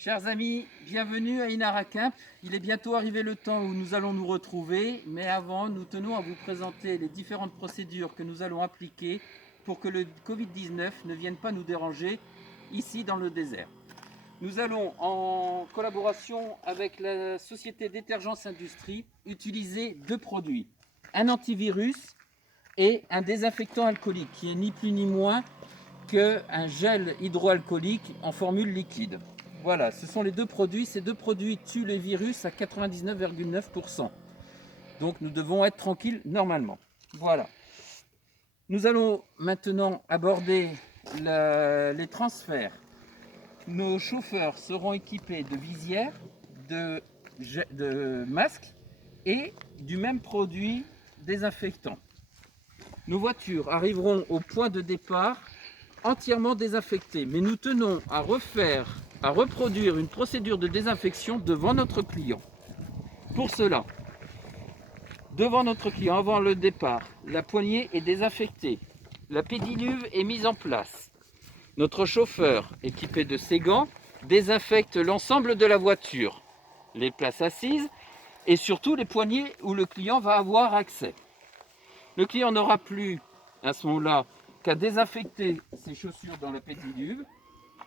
Chers amis, bienvenue à Inara Camp. Il est bientôt arrivé le temps où nous allons nous retrouver, mais avant, nous tenons à vous présenter les différentes procédures que nous allons appliquer pour que le Covid-19 ne vienne pas nous déranger ici dans le désert. Nous allons, en collaboration avec la société Détergence Industrie, utiliser deux produits. Un antivirus et un désinfectant alcoolique, qui est ni plus ni moins qu'un gel hydroalcoolique en formule liquide. Voilà, ce sont les deux produits. Ces deux produits tuent les virus à 99,9%. Donc nous devons être tranquilles normalement. Voilà. Nous allons maintenant aborder les transferts. Nos chauffeurs seront équipés de visières, de masques et du même produit désinfectant. Nos voitures arriveront au point de départ entièrement désinfectées, mais nous tenons à reproduire une procédure de désinfection devant notre client. Pour cela, devant notre client, avant le départ, la poignée est désinfectée, la pédiluve est mise en place. Notre chauffeur, équipé de ses gants, désinfecte l'ensemble de la voiture, les places assises et surtout les poignées où le client va avoir accès. Le client n'aura plus à ce moment-là qu'à désinfecter ses chaussures dans la pédiluve,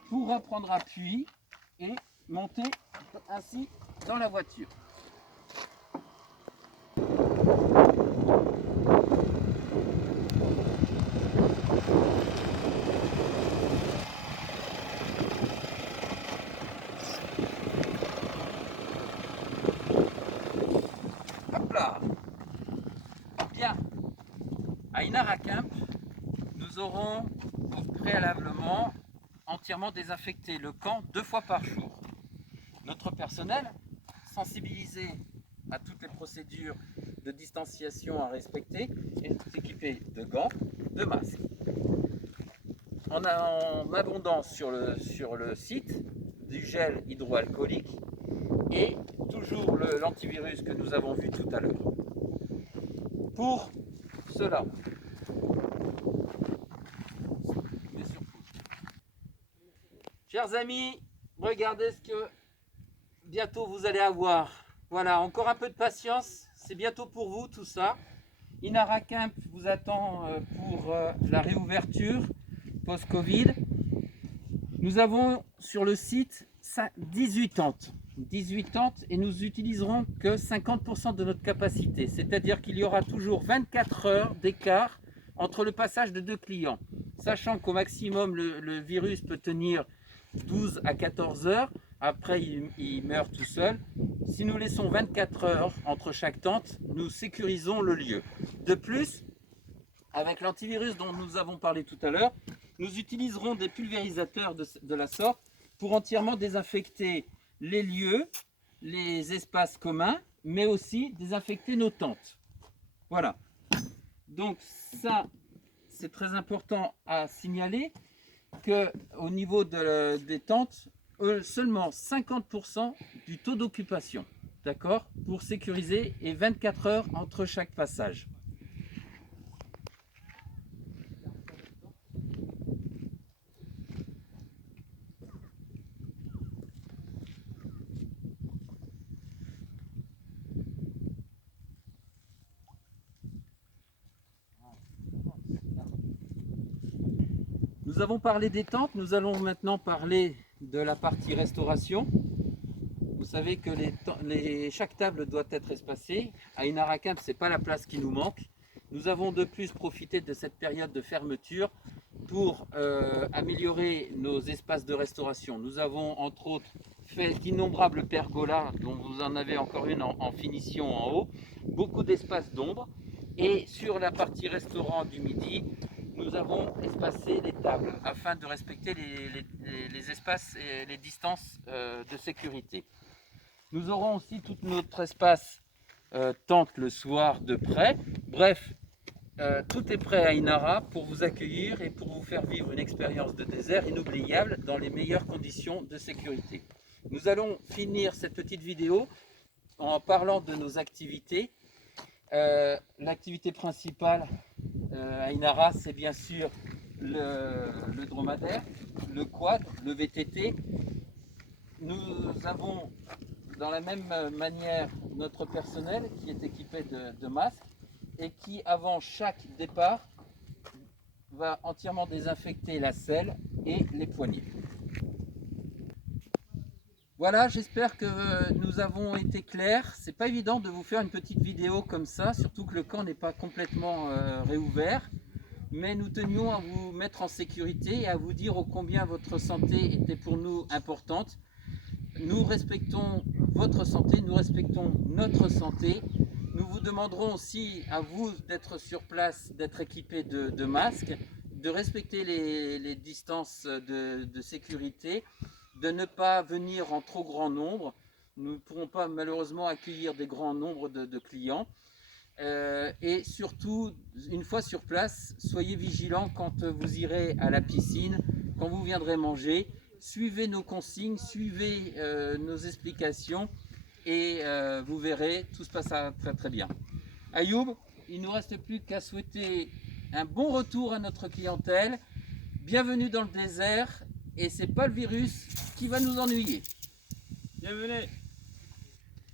pourra prendre appui et monter ainsi dans la voiture. Hop là. Bien. À Inara Camp, nous aurons préalablement entièrement désinfecté le camp 2 fois par jour. Notre personnel, sensibilisé à toutes les procédures de distanciation à respecter, est équipé de gants, de masques. On a en abondance sur le site du gel hydroalcoolique et toujours l'antivirus que nous avons vu tout à l'heure. Pour cela, chers amis, regardez ce que bientôt vous allez avoir. Voilà, encore un peu de patience, c'est bientôt pour vous tout ça. Inara Camp vous attend pour la réouverture post-Covid. Nous avons sur le site 18 tentes. 18 tentes et nous utiliserons que 50% de notre capacité. C'est-à-dire qu'il y aura toujours 24 heures d'écart entre le passage de deux clients. Sachant qu'au maximum, le virus peut tenir 12 à 14 heures. Après, il meurt tout seul. Si nous laissons 24 heures entre chaque tente, nous sécurisons le lieu. De plus, avec l'antivirus dont nous avons parlé tout à l'heure, nous utiliserons des pulvérisateurs de la sorte pour entièrement désinfecter les lieux, les espaces communs, mais aussi désinfecter nos tentes. Voilà. Donc ça, c'est très important à signaler qu'au niveau des tentes, seulement 50% du taux d'occupation, d'accord, pour sécuriser, et 24 heures entre chaque passage. Nous avons parlé des tentes, nous allons maintenant parler de la partie restauration. Vous savez que chaque table doit être espacée. À Inara Camp, ce n'est pas la place qui nous manque. Nous avons de plus profité de cette période de fermeture pour améliorer nos espaces de restauration. Nous avons entre autres fait d'innombrables pergolas, dont vous en avez encore une en finition en haut, beaucoup d'espaces d'ombre. Et sur la partie restaurant du midi, nous avons espacé les tables afin de respecter les espaces et les distances de sécurité. Nous aurons aussi tout notre espace tente le soir de près. Bref, tout est prêt à Inara pour vous accueillir et pour vous faire vivre une expérience de désert inoubliable dans les meilleures conditions de sécurité. Nous allons finir cette petite vidéo en parlant de nos activités. L'activité principale à Inara, c'est bien sûr le dromadaire, le quad, le VTT, nous avons dans la même manière notre personnel qui est équipé de masques et qui, avant chaque départ, va entièrement désinfecter la selle et les poignées. Voilà, j'espère que nous avons été clairs. C'est pas évident de vous faire une petite vidéo comme ça, surtout que le camp n'est pas complètement réouvert. Mais nous tenions à vous mettre en sécurité et à vous dire ô combien votre santé était pour nous importante. Nous respectons votre santé, nous respectons notre santé. Nous vous demanderons aussi à vous d'être sur place, d'être équipés de masques, de respecter les distances de sécurité, de ne pas venir en trop grand nombre. Nous ne pourrons pas malheureusement accueillir des grands nombres de clients. Et surtout, une fois sur place, soyez vigilants quand vous irez à la piscine, quand vous viendrez manger. Suivez nos consignes, suivez nos explications et vous verrez, tout se passera très très bien. Ayoub, il ne nous reste plus qu'à souhaiter un bon retour à notre clientèle. Bienvenue dans le désert et c'est pas le virus qui va nous ennuyer. Bienvenue.